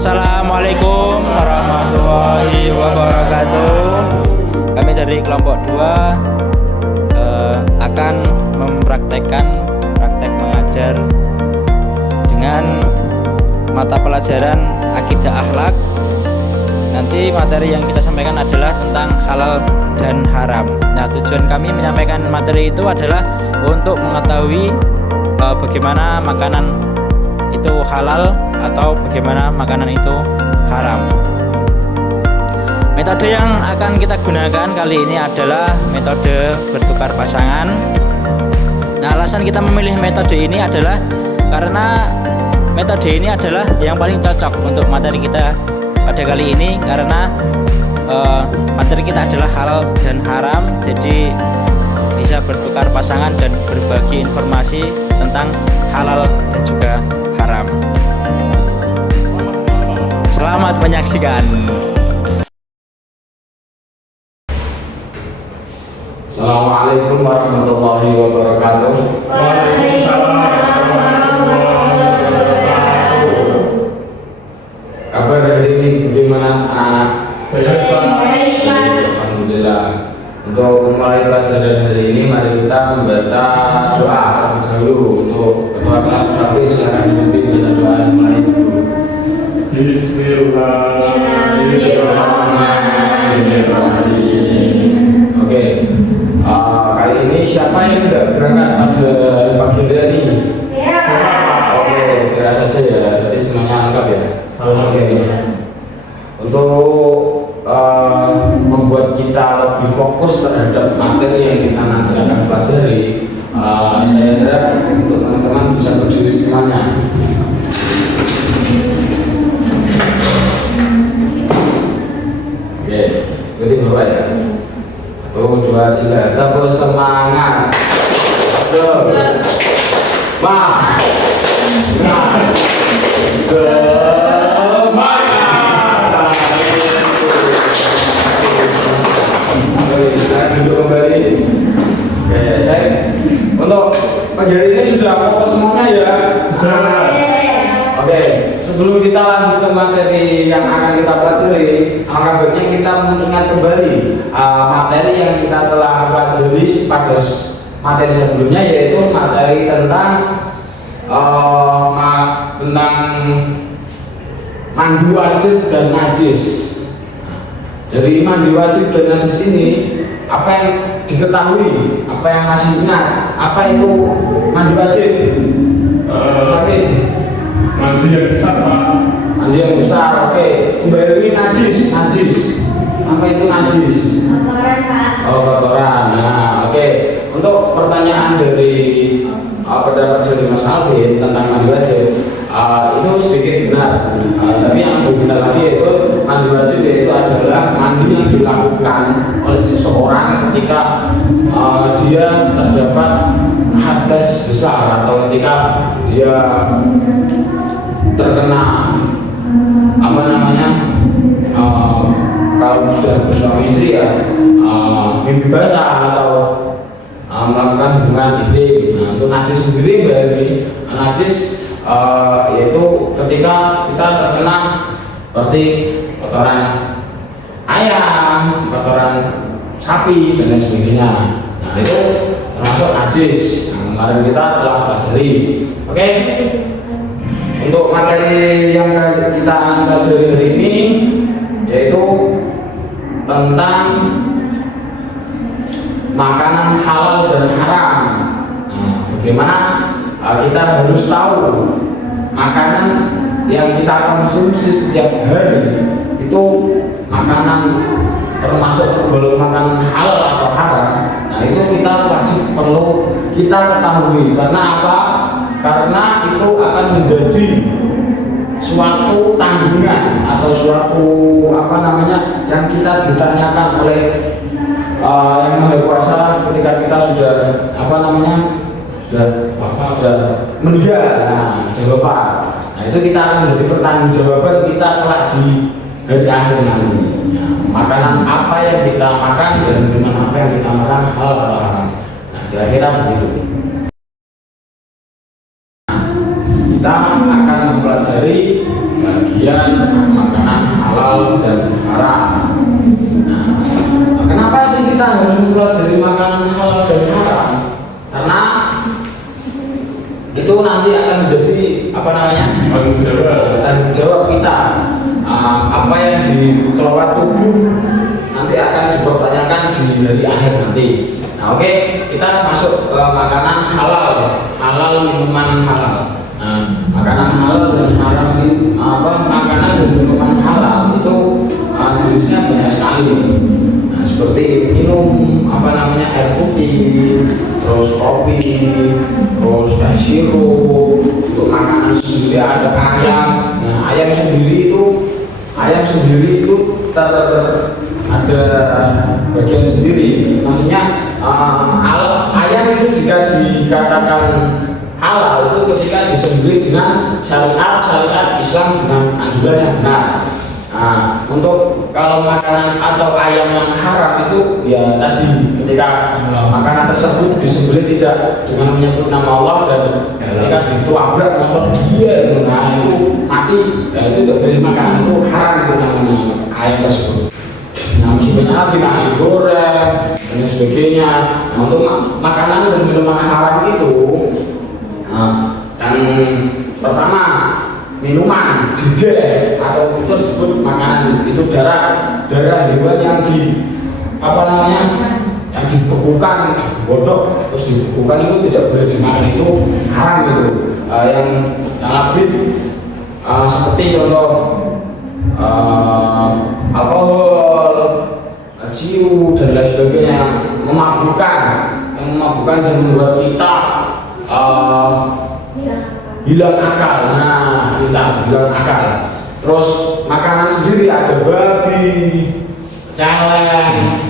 Assalamualaikum warahmatullahi wabarakatuh. Kami dari kelompok 2 akan mempraktekkan praktek mengajar dengan mata pelajaran akidah akhlak. Nanti materi yang kita sampaikan adalah tentang halal dan haram. Nah, tujuan kami menyampaikan materi itu adalah untuk mengetahui bagaimana makanan itu halal atau bagaimana makanan itu haram. Metode yang akan kita gunakan kali ini adalah metode bertukar pasangan. Nah, alasan kita memilih metode ini adalah karena metode ini adalah yang paling cocok untuk materi kita pada kali ini, karena materi kita adalah halal dan haram, jadi bisa bertukar pasangan dan berbagi informasi tentang halal dan juga haram. Selamat menyaksikan. Assalamualaikum warahmatullahi wabarakatuh. Waalaikumsalam warahmatullahi wabarakatuh. Kabar hari ini bagaimana anak-anak? Baik. Alhamdulillah. Untuk memulai pelajaran hari ini, mari kita membaca doa terlebih dahulu. Untuk ketua kelas Rafi, silakan dipimpin baca doa yang mulai dulu. Bismillahirrahmanirrahim. Oke. Kali ini siapa yang tidak berangkat pada pagi hari ini? Ya. Oke, Vera saja ya. Jadi semuanya lengkap ya. Oke. Untuk membuat kita lebih fokus terhadap materi yang kita nanti akan pelajari, saya harap untuk teman-teman bisa berdiri semuanya. Oke, ikuti bapak ya. 1, 2, 3, tepuk semangat. Semangat. Saya duduk kembali. Oke, saya untuk pagi hari ini sudah fokus semuanya ya. Oke, sebelum kita lanjut ke materi yang akan kita pelajari, alangkah baiknya kita mengingat kembali materi yang kita telah pelajari pada materi sebelumnya, yaitu materi tentang mandi wajib dan najis. Dari mandi wajib dan najis ini, apa yang diketahui, apa yang masih ingat, apa itu mandi wajib? Mandi yang besar, Pak. Mandi yang besar, oke. Kembali najis. Apa itu najis? Kotoran, Pak. Oh, kotoran. Nah, oke. Untuk pertanyaan dari pendapat dari Mas Alvin tentang mandi wajib, itu sedikit benar. Tapi yang lebih benar lagi yaitu mandi wajib yaitu adalah mandi yang dilakukan oleh seseorang ketika dia terdapat hadas besar atau ketika dia terkena kalau sudah bersuami istri ya, mimpi basah atau melakukan hubungan intim. Nah, untuk najis sendiri berarti najis yaitu ketika kita terkena seperti kotoran ayam, kotoran sapi dan lain sebagainya. Nah, itu termasuk najis. Nah, kemarin kita telah pelajari. Oke. Untuk materi yang kita akan pelajari hari ini yaitu tentang makanan halal dan haram. Nah, bagaimana kita harus tahu makanan yang kita konsumsi setiap hari itu makanan termasuk golongan makanan halal atau haram. Nah, itu kita wajib perlu kita ketahui. Karena apa? Karena itu akan menjadi suatu tanggungan atau suatu yang kita ditanyakan oleh yang Maha Kuasa ketika kita sudah sudah meninggal, sudah wafat. Nah, itu kita akan menjadi pertanggungjawaban kita kelak di hari akhir nanti. Makanan apa yang kita makan dan dengan apa yang kita makan halal atau haram. Nah, kira-kira begitu. Kita akan mempelajari bagi pembagian makanan halal dan haram. Nah, kenapa sih kita harus mempelajari makanan halal dan haram? Karena itu nanti akan menjadi apa namanya, tanggung jawab kita. Apa yang dikelola tubuh nanti akan dipertanyakan di hari akhir nanti. Nah, oke, kita masuk ke makanan halal, minuman halal. Nah, makanan halal dan haram itu makanan dan minuman halal itu jenisnya banyak sekali. Nah, seperti minum air putih, terus kopi, terus sirup. Untuk makanan sendiri ada ayam. Nah, ayam sendiri itu ada bagian sendiri. Maksudnya ayam itu jika dikatakan halal itu ketika disembelih dengan syariat Islam dengan anjuran yang benar. Nah, untuk kalau makanan atau ayam yang haram itu ya tadi ketika makanan tersebut disembelih tidak dengan menyebut nama Allah dan ketika ditabrak motor dia, nah itu mati, ya itu tidak boleh makan, itu haram itu namanya ayam tersebut. Nah, masih banyak lagi nasi goreng dan sebagainya. Nah, untuk makanan dan minuman haram itu, yang pertama minuman dijel atau itu disebut makanan itu darah hewan yang yang dibekukan, dibodok terus dibekukan itu tidak boleh dimakan, itu haram itu. Yang lebih seperti contoh alkohol, ciu dan lain sebagainya yang memabukkan dan membuat kita hilang akal. Nah, kita hilang akal. Terus makanan sendiri ada babi, celeng,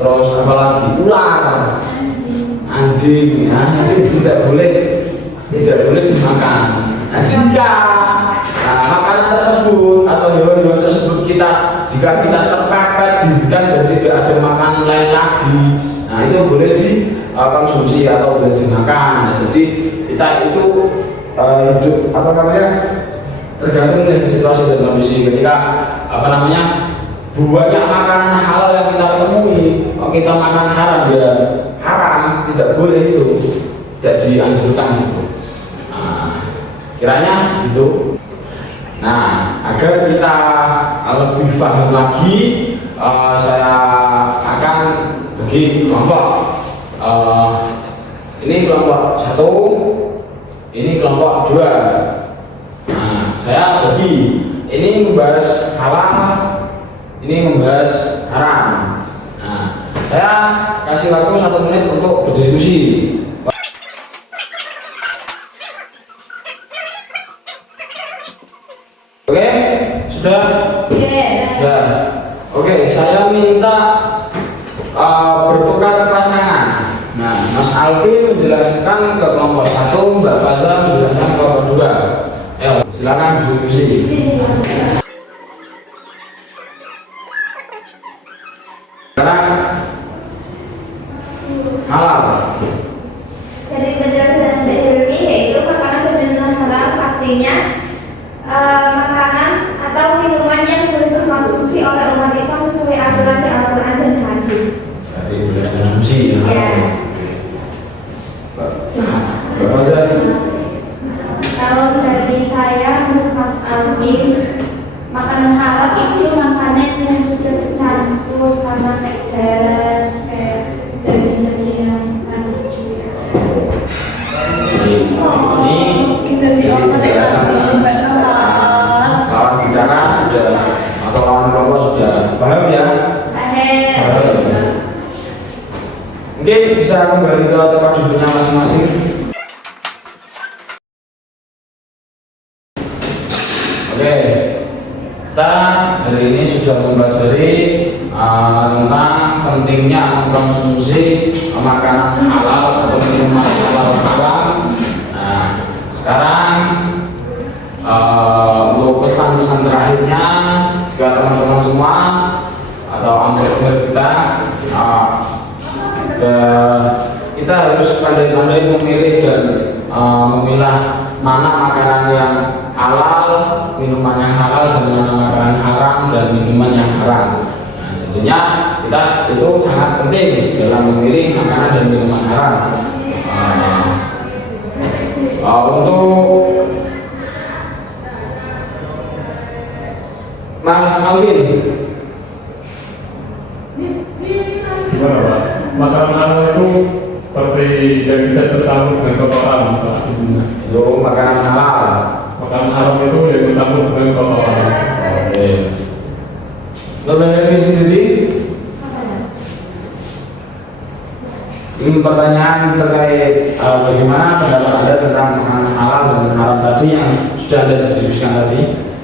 terus apalagi ular, anjing. Nah, anjing tidak boleh dimakan. Nah, jika makanan tersebut atau hewan-hewan tersebut jika kita terpepet di hutan dan tidak ada makanan lain lagi, nah itu boleh dikonsumsi atau boleh dimakan. Nah, jadi kita itu hidup tergantung dengan situasi dan kondisi. Ketika banyak makanan halal yang kita temui, kalau kita makan haram ya haram, tidak boleh, itu tidak dianjurkan itu. Kiranya itu. Nah, agar kita lebih paham lagi, saya akan bagi kelompok. Ini kelompok 1, ini kelompok 2. Nah, saya bagi, ini membahas halal, ini membahas haram. Nah, saya kasih waktu 1 menit untuk berdiskusi. Oke, sudah? Sudah. Oke, saya minta bertukar pasangan. Nah, Mas Alfi menjelaskan ke kelompok 1, Mbak Faza menjelaskan ke kelompok 2. Ayo, silakan diskusi. Sekarang halal. Dari penjelasan Mbak Hilmi, yaitu makanan dan minuman halal artinya makanan atau minuman yang boleh dikonsumsi oleh umat Islam sesuai aturan di Al-Quran dan hadis. Jadi boleh konsumsi. Ya. Mbak Faza. Kalau dari saya, menurut Mas Alvin, makanan halal itu makanan yang sudah tercampur sama kayak garam, kayak daging-daging yang manis juga. Ini penjelasan lawan bicara sudah atau lawan kelompok sudah paham ya? Paham. Mungkin bisa kembali ke tempat duduknya masing-masing. Oke, kita hari ini sudah mempelajari tentang pentingnya mengkonsumsi makanan halal atau minuman halal. Nah, sekarang untuk pesan-pesan terakhirnya, jika teman-teman semua atau anggota kita harus pandai-pandai memilih dan memilah mana makanan yang halal, minuman yang halal, dan mana makanan haram dan minuman yang haram. Nah, tentunya kita itu sangat penting dalam memilih makanan dan minuman haram. Untuk Mas Alvin, Gimana Pak? Makanan halal itu seperti yang tidak tercampur dengan kotoran Pak. itu makanan halal. Makanan haram itu yang tercampur dengan kotoran. Oke. Lebih dari sendiri, ini pertanyaan terkait bagaimana pendapat Anda tentang makanan halal dan haram tadi yang sudah Anda diskusikan tadi.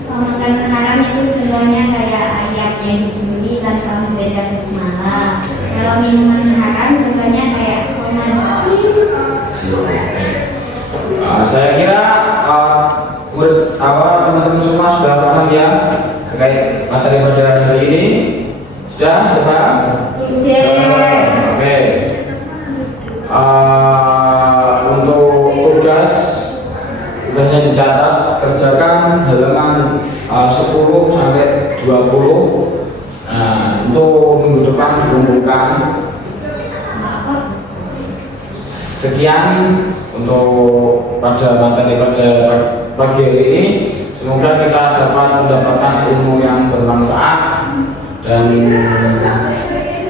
Makanan haram itu contohnya kayak ayam yang disembelih tanpa membaca basmalah. Kalau minuman haram contohnya kayak komansi. Saya kira teman-teman semua sudah paham ya terkait materi pelajaran hari ini. Sudah paham? Sudah. Oke. Untuk tugasnya dicatat, kerjakan halaman 10 sampai 20. Nah, untuk minggu depan kumpulkan. Sekian untuk pada materi pada pagi hari ini. Semoga kita dapat mendapatkan ilmu yang bermanfaat dan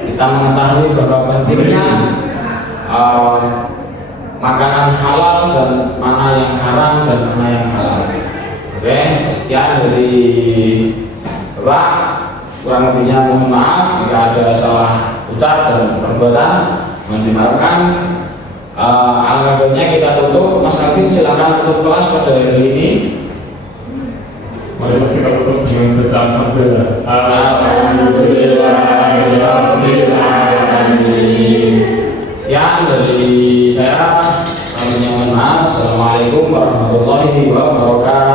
kita mengetahui bahwa pentingnya makanan halal dan mana yang haram dan mana yang halal. Oke, sekian dari Bapak. Kurang lebihnya mohon maaf jika ada salah ucap dan perbuatan, mohon dimaafkan. Alangkah baiknya kita tutup. Mas Alvin silakan tutup kelas pada hari ini. Mari kita tutup dengan bacaan hamdalah. Alhamdulillahirobbilalamin. Sekian dari saya. Kami mohon maaf. Assalamualaikum warahmatullahi wabarakatuh.